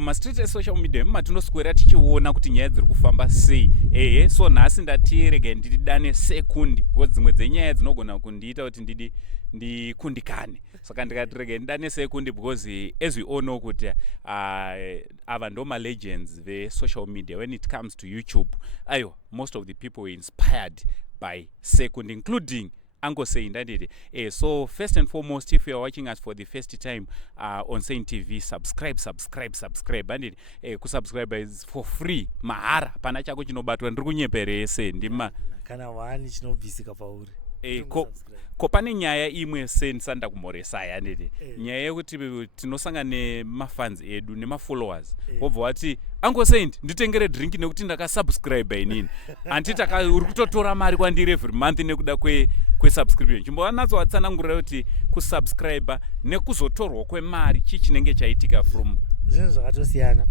pamastreet esocial media matinoswera tichiona kuti nyaya dziri kufamba sei. So nhasi ndati regai ndidane sekundi because dzimwe dzenyaya dzinogona kundiita kuti ndikundikane. Saka ndikati regai ndidane sekundi because as we all know kuti ava ndoma legends ve-social media. When it comes to YouTube, most of the people were inspired by Sekundi, including Uncle Saint. So first and foremost, if you are watching us for the first time on Saint TV, subscribe. And kusubscribe is for free, mahara. Pana chako chinobatwa ndiri kunyeperese ndima. Kana wani chinobvisika pauri. Ko pane nyaya imwe sendisanda kumhoresa yanditi. Nyaya yekuti tinosanga nemafans edu nemafollowers. Wobva wati Uncle Saint nditengere drink nekuti ndakasubscribe inini. Anditi uri kutotora mari kwandiri every month nekuda kwesubscription. Chimbowanatso watsanangurira kuti kusubscribe nekuzotorwa kwemari chichinenge chaitika from zvinhu zvakatosiyana.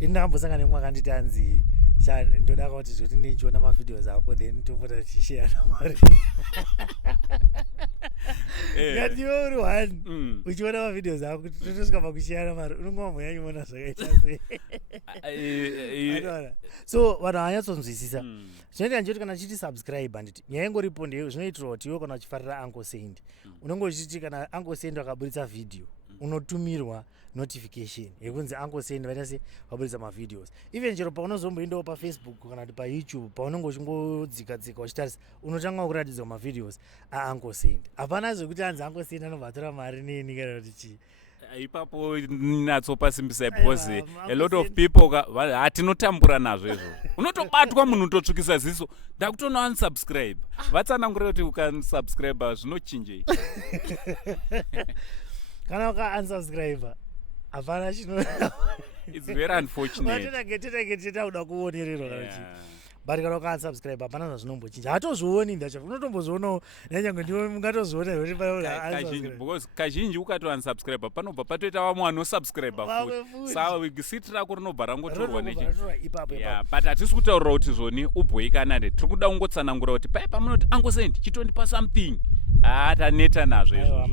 Ndakambosangana nemwe akanditi anzi ndoda kuti zvoti ndichiona mavideos ako then topota tichishare mari. Ngatiwe uri one uchiona mavideos ako kuti totosvika pakushare mari unongova muyanyuona zvakaita sei. So vanhu havanyatsonzwisisa. Zvinoita njoti kana chiti subscribe handiti nyaya ingoripo ndeyo zvinoitirwa kuti iwe kana uchifarira Uncle Saint unenge uchiti kana Uncle Saint akaburitsa video unotumirwa notification yekunzi Uncle Saint vaita se vaburitsa mavideos. Even chero paunozomboendawo paFacebook kana kuti paYouTube paunenge uchingodzika uchitarisa unotanga kuratidzwa mavideos aUncle Saint. Hapana zvekuti anzi Uncle Saint anobvatora mari neni kana kuti chii. Ipapo natsopasimbisa because a lot of people hatinotambura nazvo izvo. Unotobatwa munhu unototsvukisa ziso ndakutona unsubscribe. Vatsanangura kuti ukansubscribe zvinochinjei. Kana uka-unsubscribe hapana chino. It's very unfortunate. Teta kuda kuonererwa kana chii. But kana uka-unsubscribe hapana zvazvinombochinja. Hatozvioni ndacho unotombozvionawo nanyange ndiwe mungatozviona kuti unsubscribe. Because kazhinji ukato-unsubscribe panobva patoita vamwe vanosubscribe futi. Saka siti rako rinobva rangotorwa nechi. But hatisi kutaurira kuti zvoni ubwoikanande. Tiri kuda kungotsanangura kuti paya pamunoti Uncle Saint chitondipa something. Taneta nazvo izvo.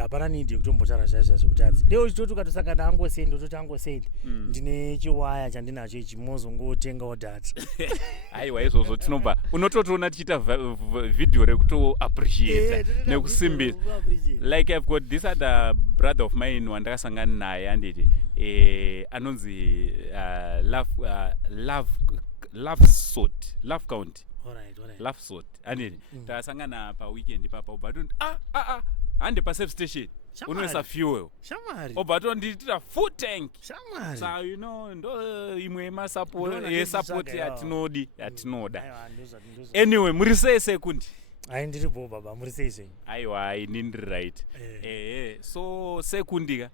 Hapana nidi kutombotaura zvaizvazvo kuti adzi leo chitoti ukatosangana Uncle Saint utoti Uncle Saint ndine chiwaya chandinacho ichi mozongotengawo data. Aiwa izvozvo tinobva unototoona tichiita video rekuto appreciate nekusimbisa. Like I've got this other brother of mine wandakasangana naye anditi anonzi love count. Love sort. Anditi tasangana pa weekend papa but hande pa station unoisa fuel shamari obato nditira full tank shamari. So you know ndo imwe support yatinoda. Anyway muri sei sekundi ndiripo baba muri sei sei. Aiwa inini right. So sekundi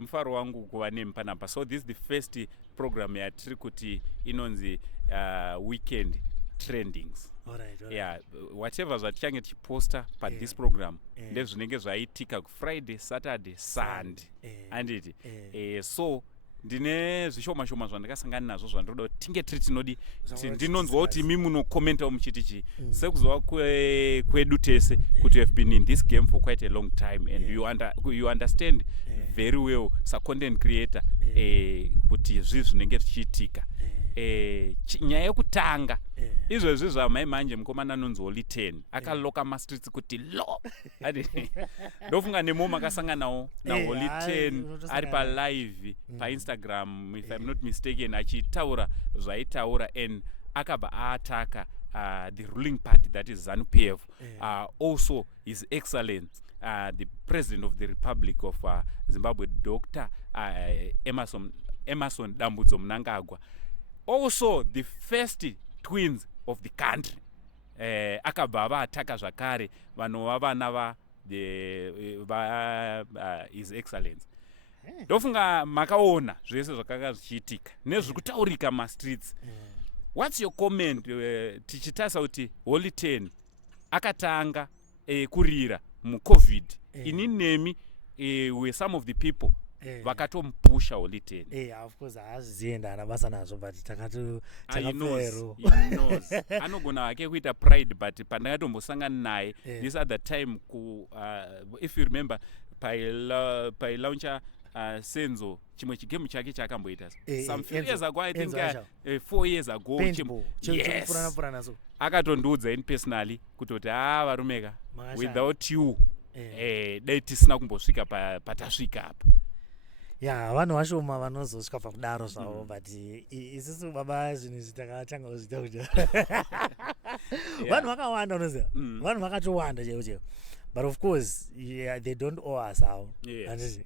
mufaro wangu kuva nemi panapa. So this is the first program yatiri kuti inonzi weekend trendings. Alright. Yeah, whatever zvatichange tichiposta this program ndezvinenge zvaitika Friday, Saturday, Sunday. Anditi so ndine zvishoma zvandakasangana nazvo zvandinoda kuti tinge tiri tinodi ndinonzwa kuti imi munokomentawo muchiti chii sekuzova kwedu tese kuti you have been in this game for quite a long time and you understand very well content creator kuti zvii zvinenge zvichiitika. Nyaya yekutanga izvezvi zvamai manje mukomana anonzi Holy 10 akaloka mastreets kuti lo. Ndofunga nemo makasanganawo na Holy 10 ari pa live pa Instagram if I'm not mistaken achitaura zvaitaura and akabva ataka the ruling party, that is ZANU-PF, also His Excellency the President of the Republic of Zimbabwe, Dr. Emerson Dambudzo Mnangagwa, also the first twins of the country. Akabva vaataka zvakare vanova vana His Excellency. Ndofunga makaona zvese zvakanga zvichiitika nezviri kutaurika mastreets. What's your comment tichitarisa kuti Holy 10 akatanga kurira muCovid inini nemi were some of the people vakatompusha Holy 10. Of course hazienda anabasa nazvo but takapero anogona hake kuita pride but pandakatombosangana naye this other time if you remember pailauncha Senzo chimwe chigame chake chaakamboita some few Enzo. years ago, I think Enzo acho. 4 years ago. Paintball. Yes. Purana so. Akatondiudza in personally kutoti varumeka Makashanda. without you dai tisina kumbosvika patasvika apa. Ya vanhu vashoma vanozosvika pakudaro zvavo but isusu baba zvinhu zvitakatanga kuzvita kuti vanhu vakawanda unoziva vanhu vakatowanda chaivo but of course they don't owe us havo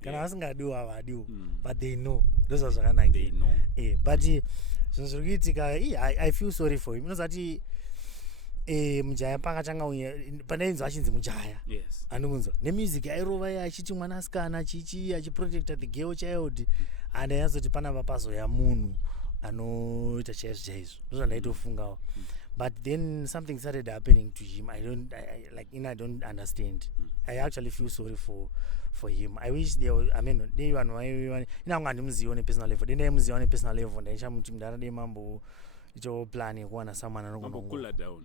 kana vasingadiwo havadiwo but they know ndozva zvakanakira but zvinhu zviri kuitika I feel sorry for him unozati mujaya pakatanga pandainzwa achinzi mujaya andikunzwa nemusic airova iye achiti mwanasikana chichi achiprotecta the girl child and anyazoti panapa pazoya munhu anoita chaizvo chaizvo ndozvandaitofungawo but then something started happening to him. I don't understand. I actually feel sorry for him. I wish they were, I mean, they were ndaimuziva on a personal level. Ndaimuziva on a personal level. Ndaichamuti ndara mambo icho plan yekuwana someone anogona cool down.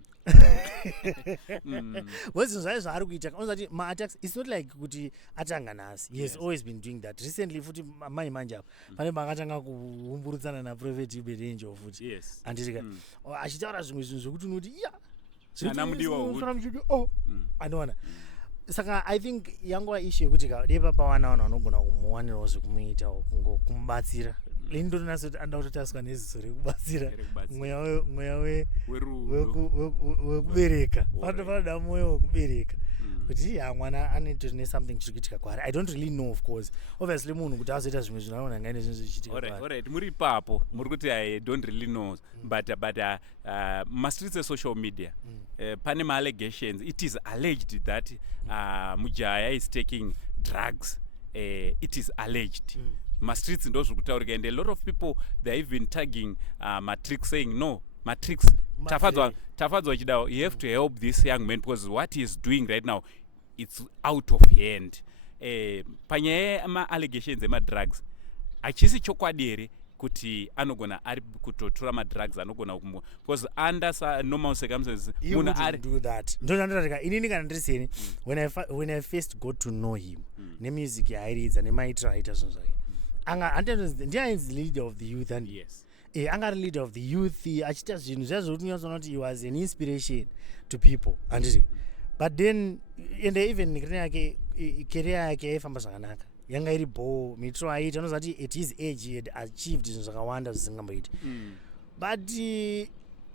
What's zvaari kuita unozati ma-attacks, it's not like kuti atanga nhasi. He has always been doing that. Recently futi manje apa pane pakatanga kuhumburudzana naProfet Ibet Angel futi anditika achitaura zvimwe zvinhu zvokuti unoti anoona. Saka I think yanguva issue yekuti depa pawana vanhu vanogona kumuwanirawo zvekumuita kumubatsira lindonasoti anda kutotaswa neziso rekubatsira mweya wekubereka panoda mwoyo wekubereka kuti mwana ane something chiri kuitika kwaari. I don't really know, of course. Obviously munhu kuti azoita zvimwe zvinhu anoona ngaine zvinhu zvichiitika kwaari. Alright, muri ipapo muri kuti I don't really know but mastreets esocial media pane ma-allegations. It is alleged that mujaya is taking drugs. It is alleged. Ma-streets ndo zviri kutaurika and a lot of people they are even tagging Matrix saying no, Matrix tafadzwa chidawo, you have to help this young man because what he is doing right now it's out of hand. Panyaya ma-allegations ema-drugs achisi chokwadi here kuti anogona ari kutotora ma-drugs anogona because under normal circumstances munhu ari do that. Ndozvandatika inini kana ndiriseni when I first got to know him nemusic yaairidza nemaitiro aiita zvinhu zvake ndiainzi leader of the youth and anga ari leader of the youth achiita zvinhu zvaizvokuti unyatsoona kuti he was an inspiration to people anditi but then and even career yake yaifamba zvakanaka yanga iri ball mitro aiita unozati at his age he had achieved zvinhu zvakawanda zvisingamboiti but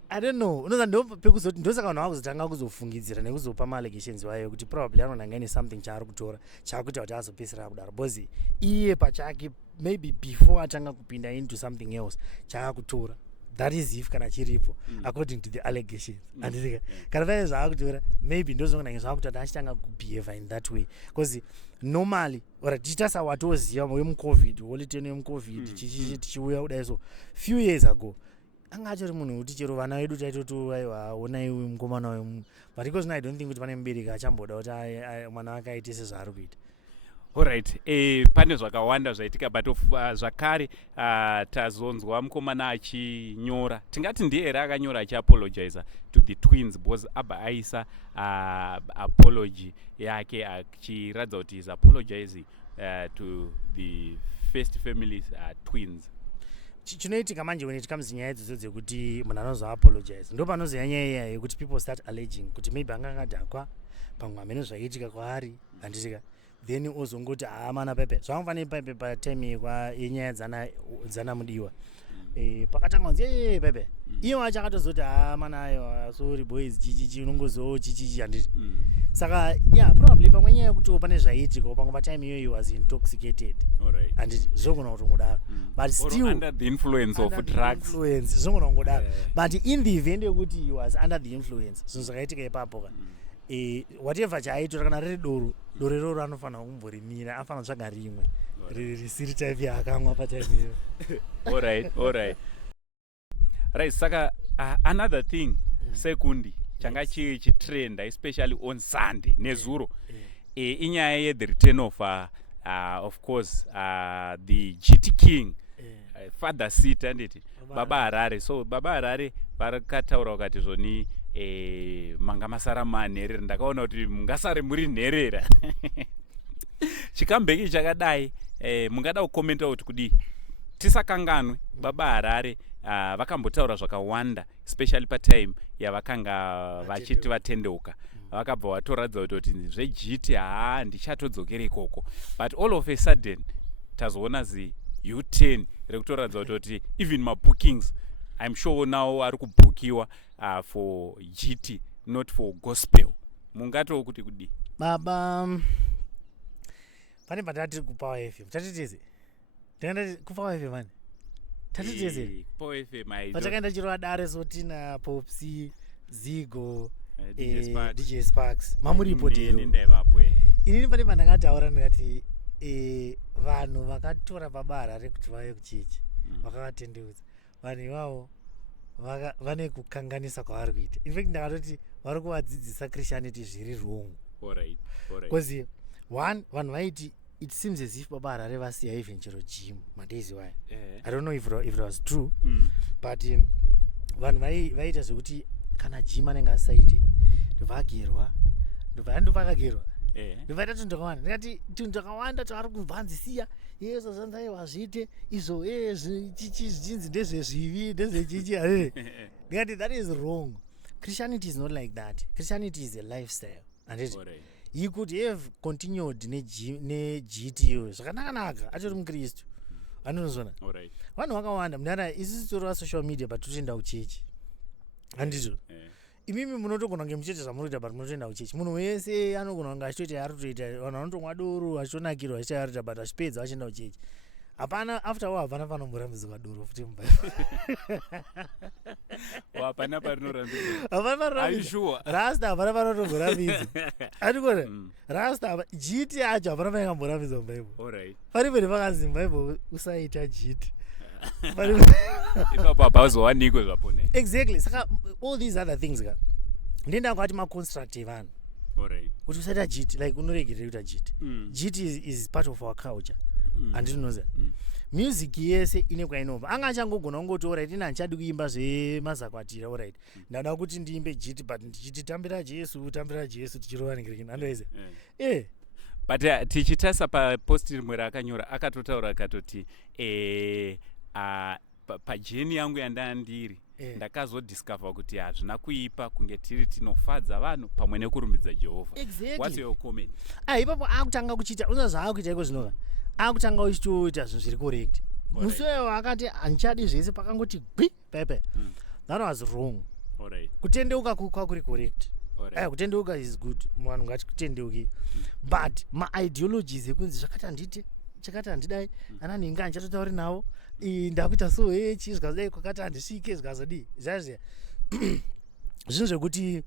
I don't know unoza ndopekuzoti ndosaka vanhu vakuzotanga kuzofungidzira nekuzopa ma-allegations wayo kuti probably anona ngaine something chaari kutora chakuita kuti azopedzisira kudaro because iye pachake maybe before atanga kupinda into something else chaakutora that is if kana chiripo according to the allegations andisika kana pane zvaakutora maybe ndozvona zvaakutora achitanga kubehave in that way because normally ora tichita sawatoziva wemucovid holiday yemucovid tichiuya kudai so few years ago anga achiri munhu kuti chero vana vedu taitoti aiwa onai uyu mukomana uyu but because I don't think kuti pane mubereki achamboda kuti mwana wake aite sezvaari kuita. Alright, pane zvakawanda zvaitika but zvakare tazonzwa mukomana achinyora, tingati ndiye here akanyora achiapologize to the twins because abba aisa apology yake achiratidza kuti is apologizing to the first family twins. Chinoitika manje when it comes nyaya idzodzo dzekuti munhu anozoapologize ndo panozoya nyaya iya yekuti people start alleging kuti maybe anga akadhakwa pamwe amene zvaiitika kwaari handitika then ozongoti mana pepe zvamufanira pepe patime yenyaya dzanamudiwa pakatanga kunzi pepe iwo acho akatozoti mana ayo sorry boys chichichi unongozowo chichichi handiti saka probably pamwe nyaya yekuti pane zvaiitika pamwe patime iyoyo was intoxicated handiti zvogona kutongodaro but still under the influence of drugs zvogona kungodaro but in the event yekuti he was under the influence zvinhu zvakaitika ipapo ka whatever chaaitora kana riri doro iroro anofanira kumborimira afanira kutsvaga rimwe risiri type yaakamwa patime iyo. Right, saka another thing sekundi changa chitrenda especially on Sunday nezuro inyaya ye the return of course the GT King father seat anditi Baba Harare. So Baba Harare vakataura vakati zvoni manga masara manherera ndakaona kuti mungasare muri nherera chikambeki chakadai mungada kukomenta kuti kudi tisakanganwe baba Harare vakambotaura zvakawanda especially patime yavakanga vachiti vatendeuka vakabva vatoratidza kuti zvegiti ndichatodzokera ikoko, but all of a sudden tazoona U10 rekutoratidza kuti even mabookings I'm sure now ari kubhukiwa for GT not for gospel. Mungato kuti kudi baba pane patati kuPower FM tatiteze takaenda kuPower FM mani tatiteze Power FM patakaenda chiro Dare Sotina Popsi Zigo DJ Sparks mamuripotero ndaivapo inini pane pandakataura ndikati vanhu vakatora baba Harare kuti vauye kuchechi vakavatendeuza vanhu ivavo vane kukanganisa kwavari kuita. In fact ndakatoti vari kuvadzidzisa Christianity zviri wrong. Alright. Because one vanhu vaiti it seems as if baba Harare vasiya even chero gym madays why I don't know if it was true but vanhu vaita zvekuti kana gym anenge asaite ndobvagerwa ndopakagerwa ndivaita tunhu twakawanda ndikati tunhu twakawanda twavari kubvanzisiya yeso zvanzai wazviite izvo zvinzi ndezvezvivi ndezvechichi ndikati that is wrong. Christianity is not like that. Christianity is a lifestyle and he could have continued neGTO zvakanaka atori mukristu anonozona vanhu vakawanda mundana isusu tori social media but totoenda kuchechi handizvo imimi munotogona kunge muchete zvamunoita but munotoenda kuchechi munhu wese anogona kunge achitoita ari kutoita vanhu vanotomwa doro achitonakirwa achiita ari kuita but achipedza achienda kuchechi hapana after all hapana panomborambidzwa doro futi hapana parinorambidza rasta hapana panotomborambidzwa atikona rasta jiti acho hapana paingamborambidzwa mubhaibheri pariperi pakanzi mubhaibheri usaita jiti ipapo hapazowanikwe zvapone exactly saka all these other things ka ndenda kwati maconstruct evanhu kuti usaita jiti like unoregerera kuita jiti jiti is part of our culture handinoza music yese ine kwainobva anga achangogona kungoti alright ina ndichadi kuimba zvemazakwatira alright ndada kuti ndiimbe jiti but ndichiti tambira Jesu tichirova nekerekeni andoize but tichitarisa paposti rimwe raakanyora akatotaura akatoti pajeni yangu yandandiri ndakazodiscover kuti hazvina kuipa kunge tiri tinofadza vanhu pamwe nekurumbidza Jehovha. What's your comment? Ipapo akutanga kuchita unza zvaakuita iko zvinova akutanga uchitoita zvinhu zviri correct musi wewo akati handichadi zvese pakangoti gwi pepe that was wrong. Kutendeuka kwakuri correct kutendeuka is good vanhu ngatikutendeuke but maideologies ekunzi zvakati handite chakati handidai anani inga ndichatotauri navo ndakuita so chizvikazodai kwakati handisvike zvikazodii zvazviya zvinhu zvekuti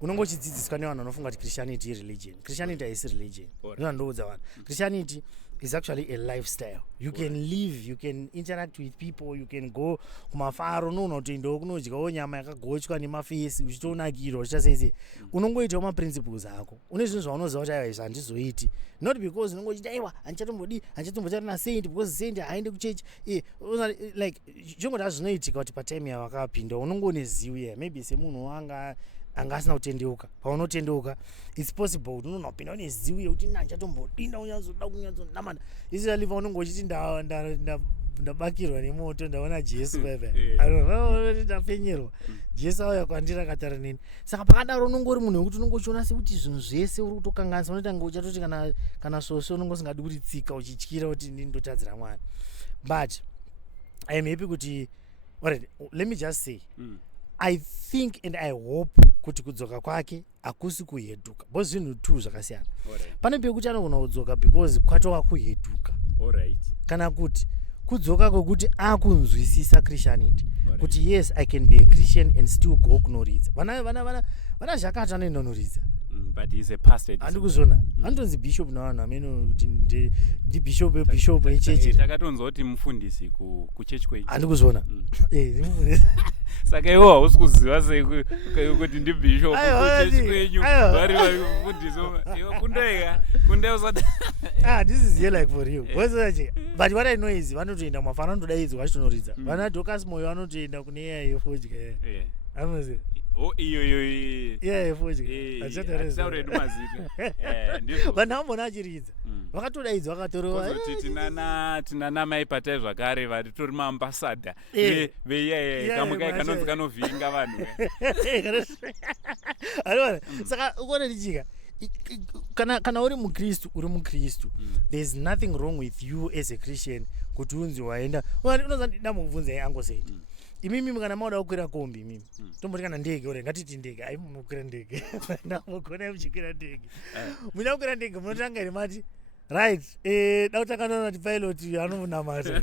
unonge uchidzidziswa nevanhu vanofunga kuti Christianity ireligion. Christianity haisi religion. Ndinondoudza vanhu Christianity is actually a lifestyle. You can live, you can interact with people, you can go kumafaro noona kutoendawo kunodyawo nyama yakagochwa nemafesi uchitonakirwa uchitasese unongoitawo maprinciples ako une zvinhu zvaunoziva kuti aiwa izvi handizoiti not because unonge uchiti aiwa handichatombotaura nasaint because saint haaende kuchechi like chingoti zvinoitika kuti patime yavakapinda unonge une zivo maybe semunhu anga asina kutendeuka paunotendeuka it's possible kuti unopinda une zivo yekuti nanjatombodinda unyatsonamana isaliva unonge uchiti ndabakirwa nemoto ndaona Jesu bebe ndapenyerwa Jesu auya kwandiri akataura neni saka pakadaro unonge uri munhu wekuti unonge uchiona sekuti zvinhu zvese uri kutokanganisa unoita uchatoti kana svosve unonge usingadi kuritsika uchityira kuti ndindotadzira Mwari but I am happy kuti alright let me just say I think and I hope kuti kudzoka kwake hakusi kuheduka because zvinhu two zvakasiyana pane pekuti anogona kudzoka because kwatova kuheduka kana kuti kudzoka kwekuti akunzwisisa Christianity kuti yes I can be a Christian and still go kunoridza vana zvakati anoindonoridza but he's a pastor handikuzona handonzi bishop navanhu amene kuti ndibishop yechechi takatonzwa kuti mufundisi kuchechi kwechi handikuzona saka iwo hausi kuziva sei kuti ndibishop kuchechi kwenyu vari vafundisi kundai usati this is here like for you but what I know is vanotoenda kumafana anododaidzwa vachitonoridza vana Dorcas moyo vanotoenda kune iya yefodya anoziva iyo fodya atitaure edu mazita ndizvo vanhu vambona achiridza vakatodaidza vakatorowa kozoti tinana mai patai zvakare vari maambassador kamukai kanonzi kanovhiringa vanhu saka ukona tichika kana uri mukristu there's nothing wrong with you as a Christian kuti unzi waenda unozandida mubvunzai angoseti imimi kana mauda kukwira kombi imimi tomboti kana ndege ore ngatiti ndege ai mukwira ndege ndamugona muchikwira ndege muda kukwira ndege munotanga iri mati right da kutanga kuti pilot anomunamata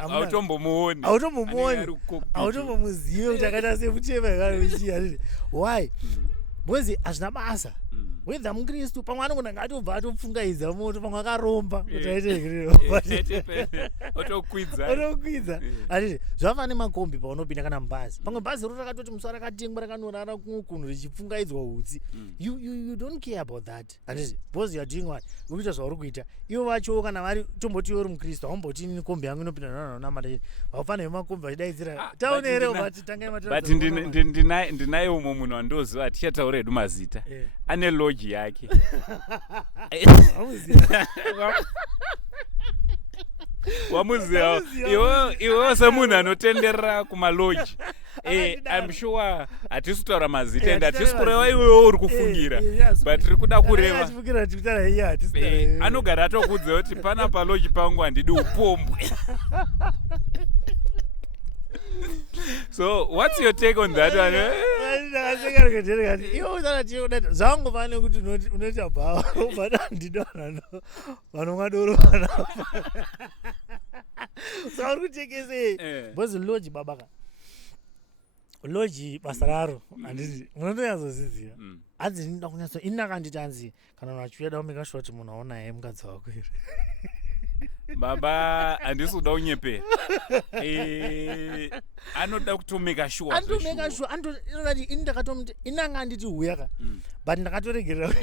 autombomuoni autombomuzive kuti akaita semutema ikanoichia why because hazvina basa whether mukristu pamwe anogona ngatobva atopfungaidza moto pamwe akaromba kuti aiteotokwidza atiti zvafana nemakombi paunopinda kana mubhazi pamwe bhazi ro rakatoti musa rakatengwa rakanorara kunhu richipfungaidzwa utsi you don't care about that atiti because you are doing what urikuita zvauri kuita ivo vacho kana vari tomboti uri mukristu haumboti ini kombi yangu inopinda nanamata chiti vafana vemakombi vachidaidzira taunere bati tangai but ndinaye umwe munhu wandoziva atichataura edu mazita ane loji yake wamuziva iwewo semunhu anotenderera kumaloji I'm sure hatisi kutaura mazita ende hatisi kureva iwewo uri kufungira but tiri kuda kureva anogara atokudza kuti pana paloji pangu handidi upombwe. So what's your take on that one? zvangofane kuti unoita bhawa ubada ndidona vanongadoro saka uri kutekesei bhozi loji babaka loji basa raro handiti munotonyatsoziziva hanzi ndinoda kunyatso inakanditi hanzi kana munhu achiuya kumeka sure kuti munhu aonaye mukadzi wako here baba handisi kuda kunyepera anoda kutomeka sure anoti ini ndakatomuti inanga anditi huya but ndakatoregerera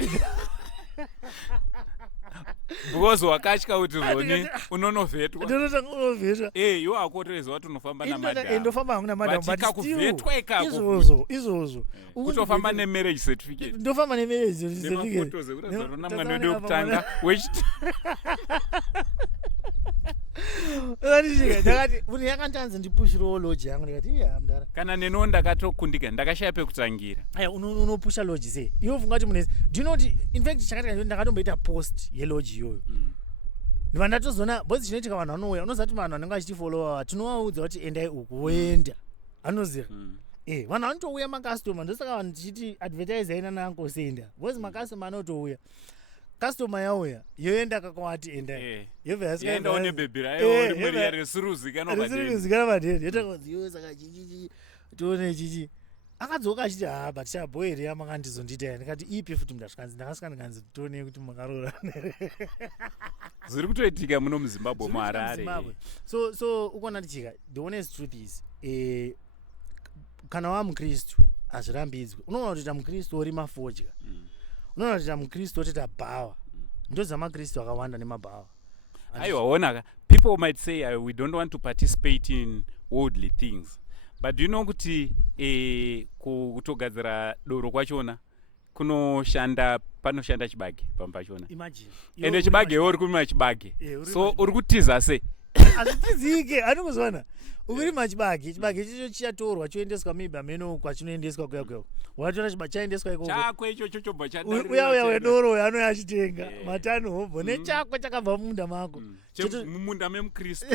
because wakatya kuti roni unonovhetwa ndinotanga unovhetwa iwo akotoreza kuti unofamba namadhamu ndofamba hangu namadhamu but ikakuvhetwa izvozvo kutofamba nemarriage certificate ndofamba nemarriage certificate nemafotoze kuti zarona mwana wedu wekutanga ndakati munhu yakantanzi ndipushirawo loji yangu ndikati iya mudara kana neniwo ndakatokundika ndakashaya pekutangira unopusha loji sei iwo funga kuti munhu do you know kuti infact chakatika ndakatomboita post yeloji iyoyo ndiva ndatozona bhozi chinoitika vanhu vanouya unoziva kuti vanhu vanenge vachitifolowa tinovaudza kuti endai uku woenda anoziva vanhu vanotouya makastoma ndosaka vanhu tichiti advertise aina nankosenda bhozi makastoma anotouya customer yauya yoenda kakwati endai yoendawo nebhebhira rimwe resuruzikana madheri yotakoziyo saka chichichi tione chichi akadzoka achiti but chabhoeri yamakandizondita ndikati ipi futi mudasvikanzi ndakasvika ndikanzi tione kuti makarora zviri kutoitika muno muzimbabwe muharare so ukona tichika the honest truth is kana wamukristu hazvirambidzwe unoona kutoita mukristu ori mafodya unoona kutoita mukristu otita bhawa ndozvamakristu akawanda nemabhawa aiwa onaka people might say we don't want to participate in worldly things but do you know kuti kutogadzira doro kwachona panoshanda chibage pamwe pachona ende chibage iwo uri kurima chibage so uri kutiza sei hazvitizike anokuzwana ukurima chibage chicho chichatorwa choendeswa maybe ameno kwachinoendeswa kuyakuya watora chaendeswa ikoko ichocho chobva uyauya wedoro uyo anouya achitenga matano hobho nechako chakabva mumunda mako mumunda memukristu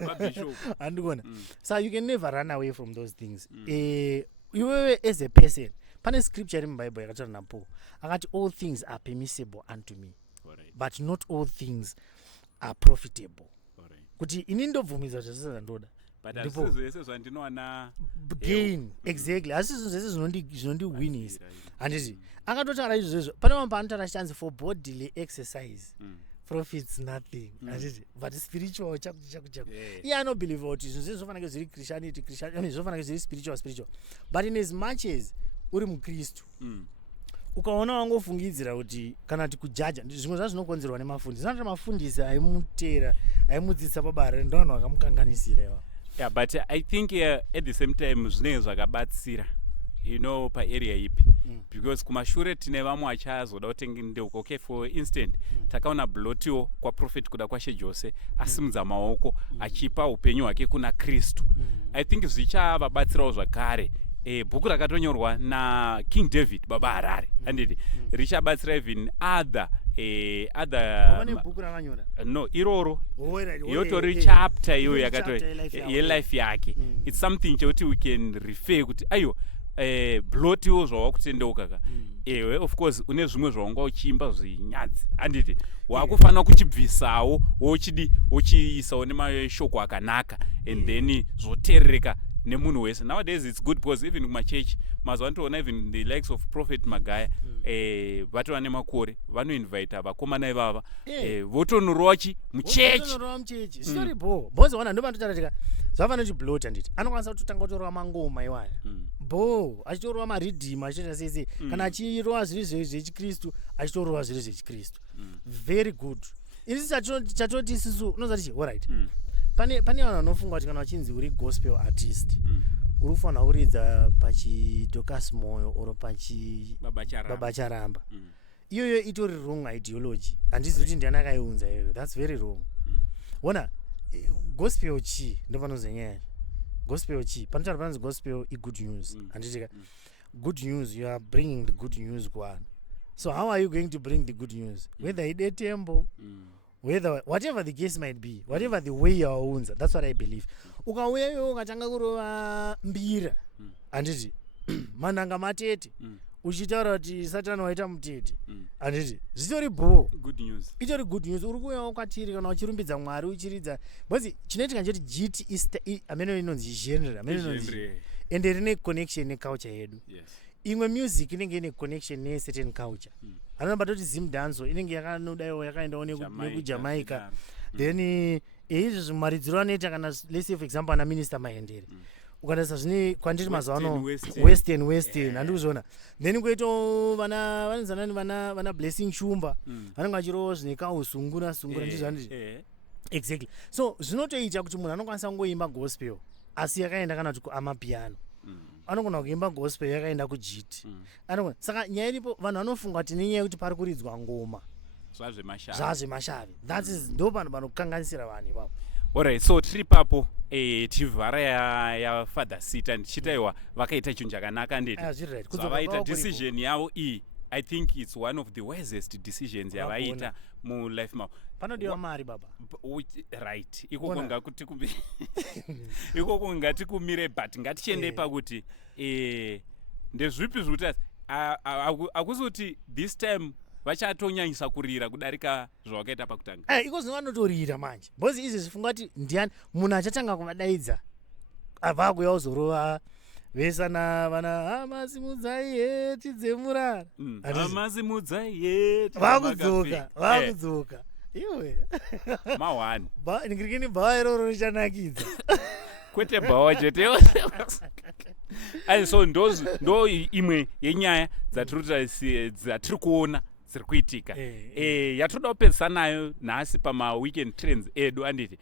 mabishop handikona so you can never run away from those things iwewe as a person pane scripture iri mubhaibheri yakataura napaul akati all things are permissible unto me but not all things are profitable kuti ini ndobvumidza zvese zvandoda zvese zvandinowana gain exactly asi zvinhu zvese zvinondiwinisa handiti akatotaura izvozvo pane vamwe paanotaura achanzi for bodily exercise profits nothing handiti but spiritual chakuchakuchaku iye anobhelieva kuti zvinhu zvese zvofanira zviri christianity zvofanira zviri spiritual but in as much as uri mukristu ukaona wangofungidzira kuti kana kuti kujaja zvimwe zvazvinokonzerwa nemafundisi anoti mafundisi aimutera aimudzidzisa pabare ndo vanhu vakamukanganisira iva Yeah, but I think at the same time zvinenge zvakabatsira paarea ipi because kumashure tine vamwe vachazoda kutendeuka. Okay, for instance takaona Blotio kwaprofeti kuda kwashe Jose asimudza maoko achipa upenyu hwake kuna Kristu. I think zvichavabatsirawo zvakare. Bhuku rakatonyorwa naKing David baba Harare handiti richabatsira even other no iroro yotori chapter iyo yelife yake. It's something chekuti we can refer kuti aiyo Blotio zvava kutendeuka ka ewe of course une zvimwe zvawanga uchiimba zvinyadzi handiti wakufanira kuchibvisawo wochiisawo nemashoko akanaka and then zvoteerereka nemunhu wese. Nowadays it's good because even kumachechi mazuva toona even the likes of Prophet Magaya vatova nemakore vanoinvita vakomana ivava votonorowachi muchechi zvitoripo boziona ndopandotaratika zvavana chiblot handiti anokwanisa kutotanga kutorova mangoma iwaya achitorova maridhima achiita sese kana achirova zviri zvechikristu achitorova zviri zvechikristu. Very good. Isi chatoti isusu unozati chi alright pane vanhu vanofunga kuti kana vachinzi uri gospel artist uri kufanira kuridza pachidhokas moyo oro Baba Charamba. Iyoyo itori wrong ideology. Handisi kuti ndiani akaiunza iyoyo. That's very wrong. Ona gospel chi ndopanoze nyaya. Gospel chi panotaura panzi gospel good news. Handitika good news, you are bringing the good news kuvanhu. So how are you going to bring the good news? Whether ide temple whether whatever the case might be, whatever the way you are, that's what I believe. Ukauyayo ukatanga kurova mbira handiti mananga matete uchitaura kuti Satani waita mutete handiti zvitori itori good news. Uri kuuyawo kwatiri kana uchirumbidza Mwari uchiridza because chinoitika nchoti jiti amene inonzi genre ende rine connection neculture yedu. Imwe music inenge ine connection ne certain culture. Anobatoti Zim Danso inenge yakanodayo yakaendawo nekujamaica. Then izvi zvimaridziro anoita kana let's say for example ana Minister Maendere ukanasa zvine kwandiri mazano western handikuzviona. Then kuito vana Blessing Shumba vanenge vachirowa zvine kausungura ndizvo exactly. So zvinotoita kuti munhu anokwanisa kungoimba gospel asi yakaenda kana kuti kuamapiano anogona kuimba gospel yakaenda kujiti saka nyaya iripo vanhu vanofunga kuti nenyaya yekuti pari kuridzwa ngoma zvazvemashavi ndo panhu panokanganisira vanhu ipapo. Alright, so tiri papo tivhara yafather sita ndichitaiwa vakaita chinhu chakanaka ndeti zvavaita decision yavo iyi. I think it's one of the wisest decisions yavaita mulife mavo. Panodiwa mari baba. Right. Ikoko ngatikumire but ngatichiendei pakuti ndezvipi zvikuita akusi kuti this time vachatonyanyisa kurira kudarika zvawakaita pakutanga. Iko zvinotorira manje. Bozi izvi zvifunga kuti ndiani munhu achatanga kuvadaidza abva kuuya kuzorova vesana vana amasimudzai tidzemurara amasimudzai vakudzoka iwe mawani ndingirikini bhawa iroro richanakidza kwete bhawa chete. So ndo imwe yenyaya dzatiri kuona dziri kuitika yatoda kupedzisa nayo nhasi pamaweekend trends edu handiti.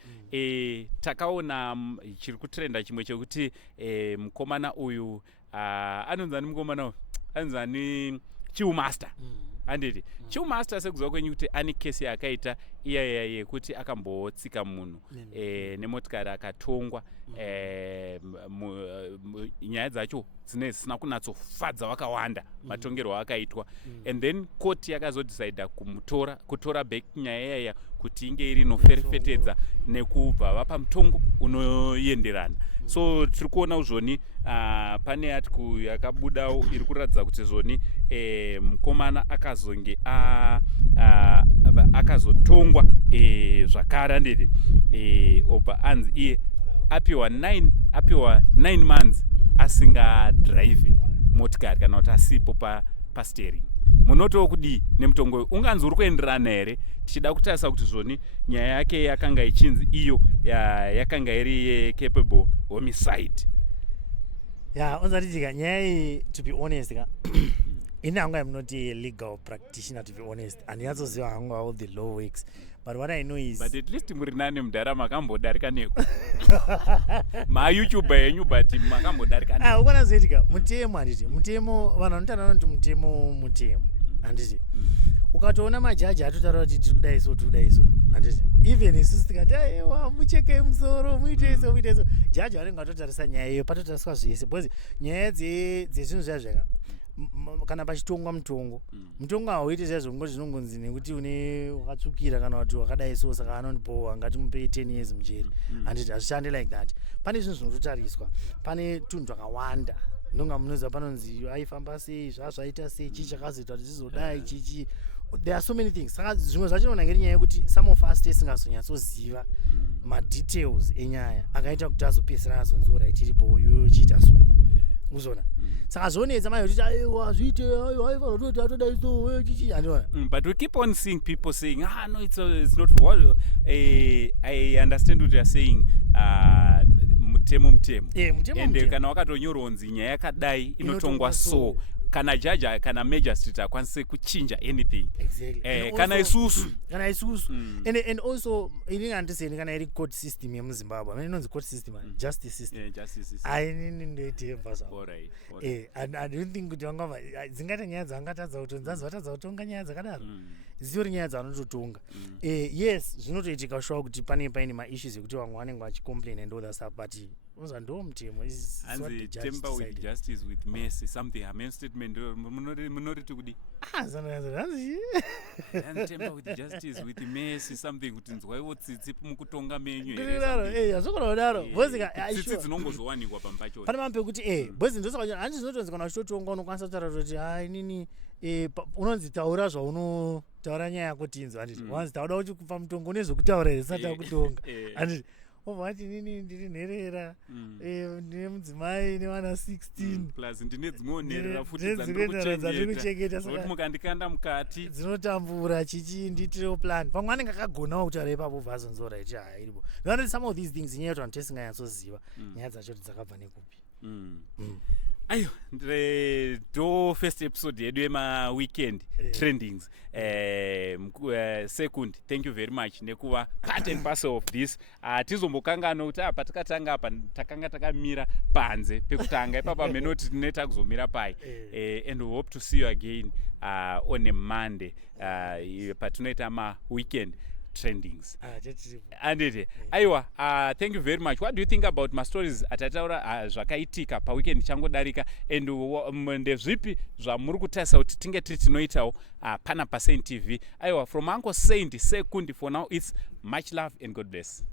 Takaona chiri kutrenda chimwe chekuti mukomana uyu anonzani mukomana uyu anonzani Chiumaster handiti. Chiumaster sekuziva kwenyu kuti ane kesi yakaita iya yekuti akambotsika munhu nemotikari akatongwa. Nyaya dzacho zisina kunatsofadza vakawanda matongerwo akaitwa and then court yakazodecida kutora back nyaya yaya kuti inge iri inoferefetedza nekubva vapa mutongo unoenderana. So tiri kuona zvoni pane article yakabudawo iri kuratidza kuti zvoni mukomana akazonge akazotongwa zvakare handiti obva anzi iye apiwa 9 months asingadrive motikari kana kuti asipo pasteering. Munotowo kudii nemutongo uyu unganzi uri kuenderana here tichida kutarisa kuti zvoni nyaya yake yakanga ichinzi iyo yakanga iri capable homicide. Unzatitika nyaya iyi to be honest ini hangu I'm not a legal practitioner to be honest handinatsoziva hangu how the law works but what I know is but at least muri nane mudhara makambodarika neko maYouTuber yenyu but makambodarika ukona zoitika mutemo handiti mutemo vanhu vanotaura kuti mutemo handiti ukatoona majaji atotaura kuti tiri kudai so handiti even isusu tikati aiwa muchekei musoro muite so jaji vanenge vatotarisa nyaya iyo patotariswa zvese because nyaya dzezvinhu zviya zvaka kana pachitongwa mutongo hauiti zviya zvongo zvinongonzi nekuti une wakatsvukira kana kuti wakadai so saka anondipowa ngatimupei 10 years mujeri handiti hazvishandi like that pane zvinhu zvinototariswa pane tunhu twakawanda ndonga munoziva panonzi aifamba sei zvazvaita sei chii chakazoita kuti zvizodai chichi there are so many things saka zvimwe zvachinoona ngenyaya yekuti some of us tisingazonyatsoziva madetails enyaya akaita kuti azopedzisira azonzora ichiripo uyu chiita so uzona saka zvonetsa mai kuti aiwa zviite aiwa vanototi atodai so chichi andiona but we keep on seeing people saying no it's not what I understand what you are saying mutemo and kana wakatonyorwa nzi nyaya yakadai inotongwa so kana jaja kana magistrate akwanise kuchinja anything exactly kana isusu and also inini handiseni kana iri court system yemuzimbabwe amene inonzi court system justice system ainini ndoitemba zvapo I don't think kuti vangava dzingati nyaya dzavangatadza kutonzi vatadza kutonga nyaya dzakadaro zisiri nyaya dzavanototonga yes zvinotoitika shuwa kuti paine maissues ekuti vamwe vanenge vachicomplain and all that stuff but unza ndo mutemo anzi temper with justice with mercy something amen statement munoriti kudi temper with justice with mercy something kuti nzwaiwo tsitsi mukutonga menyu hazvokona kudaro tsitsi dzinongozowanikwa pampacho pane mambe kuti bhozi ndosaka handi zvinotonzi kana uchitotonga unokwanisa kutaura kuti inini unonzi taura zvaunotaura nyaya yako tinzwa handiti wanzi tauda uchikupa mutongo unezvokutaura here sati akutonga handiti ovati nini ndiri nherera ndine mudzimai nevana 16 plus ndine dzimwewo nherera futi dzandiri kuchengeta saka mukandikanda mukati dzinotambura chichi nditirewo plan pamwe anenge akagonawo kutaura ipapo bva azonzora ichi haya iripo ndoanoti some of these things inyaya kuti vanhu tisinganyatsoziva nyaya dzacho kuti dzakabva nekupi ayo ndo first episode yedu yemaweekend trendings second thank you very much nekuva part and parcel of this tizombokangana kuti patakatanga apa takanga takamira panze pekutanga ipapa menoti tineta kuzomira pai and we hope to see you again on a Monday patinoita maweekend trendings andite aiwa thank you very much. What do you think about my stories atataura zvakaitika paweekend changodarika and ndezvipi zvamuri kutarisa kuti tinge tiri tinoitawo pana paSaint TV aiwa from Uncle Saint Sekundi. For now it's much love and God bless.